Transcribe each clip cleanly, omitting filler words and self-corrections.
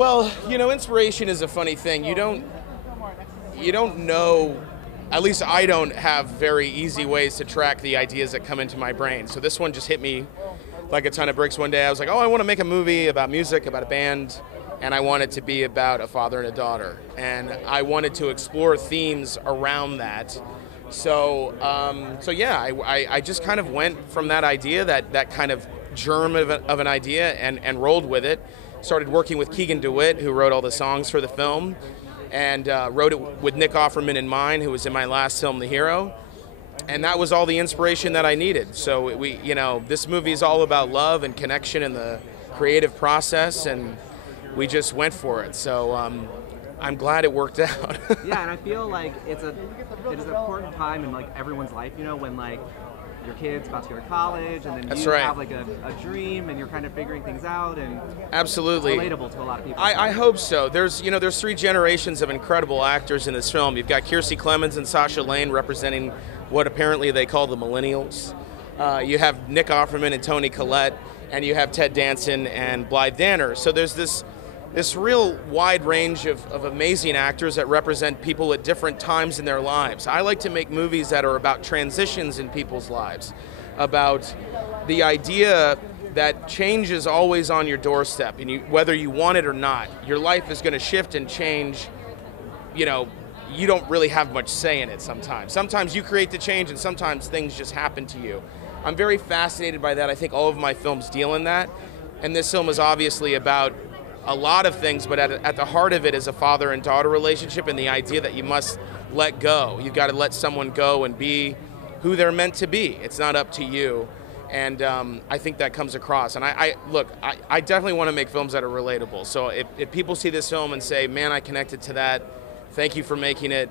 Well, inspiration is a funny thing. You don't know, at least I don't have very easy ways to track the ideas that come into my brain. So this one just hit me like a ton of bricks one day. I was like, oh, I want to make a movie about music, about a band, and I want it to be about a father and a daughter. And I wanted to explore themes around that. So yeah, I just kind of went from that idea, that kind of germ of an idea, and rolled with it. Started working with Keegan DeWitt, who wrote all the songs for the film, and wrote it with Nick Offerman in mind, who was in my last film, The Hero. And that was all the inspiration that I needed. So this movie is all about love and connection in the creative process, and we just went for it. So I'm glad it worked out. Yeah, and I feel like it is an important time in everyone's life, when your kid's about to go to college, and then That's you right. have a dream, and you're kind of figuring things out, and Absolutely. it's relatable to a lot of people. I hope so. There's 3 generations of incredible actors in this film. You've got Kiersey Clemons and Sasha Lane representing what apparently they call the millennials. You have Nick Offerman and Toni Collette, and you have Ted Danson and Blythe Danner. So there's this real wide range of amazing actors that represent people at different times in their lives. I like to make movies that are about transitions in people's lives, about the idea that change is always on your doorstep, and whether you want it or not, your life is going to shift and change. You don't really have much say in it sometimes. Sometimes you create the change, and sometimes things just happen to you. I'm very fascinated by that. I think all of my films deal in that, and this film is obviously about a lot of things, but at the heart of it is a father and daughter relationship, and the idea that you must let go. You've got to let someone go and be who they're meant to be. It's not up to you. And I think that comes across. And I definitely want to make films that are relatable. So if people see this film and say, man, I connected to that, thank you for making it.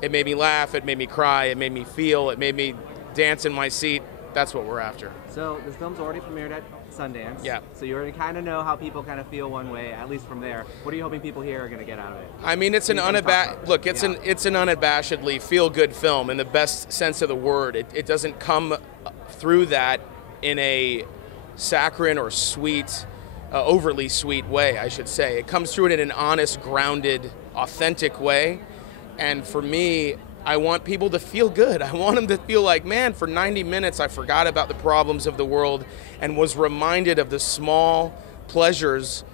It made me laugh, it made me cry, it made me feel, it made me dance in my seat. That's what we're after. So this film's already premiered at Sundance. Yeah. So you already kind of know how people kind of feel one way, at least from there. What are you hoping people here are going to get out of it? I mean, it's an unabashedly feel-good film in the best sense of the word. It doesn't come through that in a saccharine or sweet, overly sweet way, I should say. It comes through it in an honest, grounded, authentic way. And for me, I want people to feel good. I want them to feel like, man, for 90 minutes I forgot about the problems of the world and was reminded of the small pleasures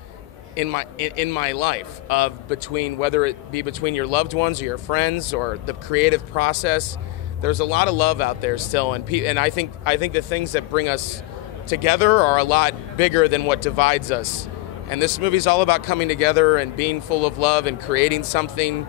in my life, whether it be between your loved ones or your friends or the creative process. There's a lot of love out there still, and I think the things that bring us together are a lot bigger than what divides us. And this movie's all about coming together and being full of love and creating something,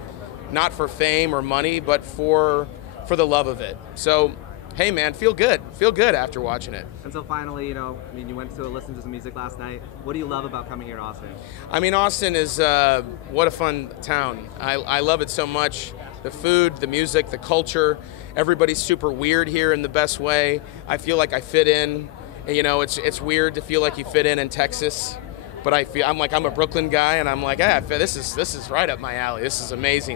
not for fame or money, but for the love of it. So, hey man, feel good after watching it. And so finally, you went to listen to some music last night. What do you love about coming here to Austin? I mean, Austin is, what a fun town. I love it so much. The food, the music, the culture. Everybody's super weird here in the best way. I feel like I fit in. It's weird to feel like you fit in Texas, but I'm a Brooklyn guy, and I'm like, this is right up my alley. This is amazing.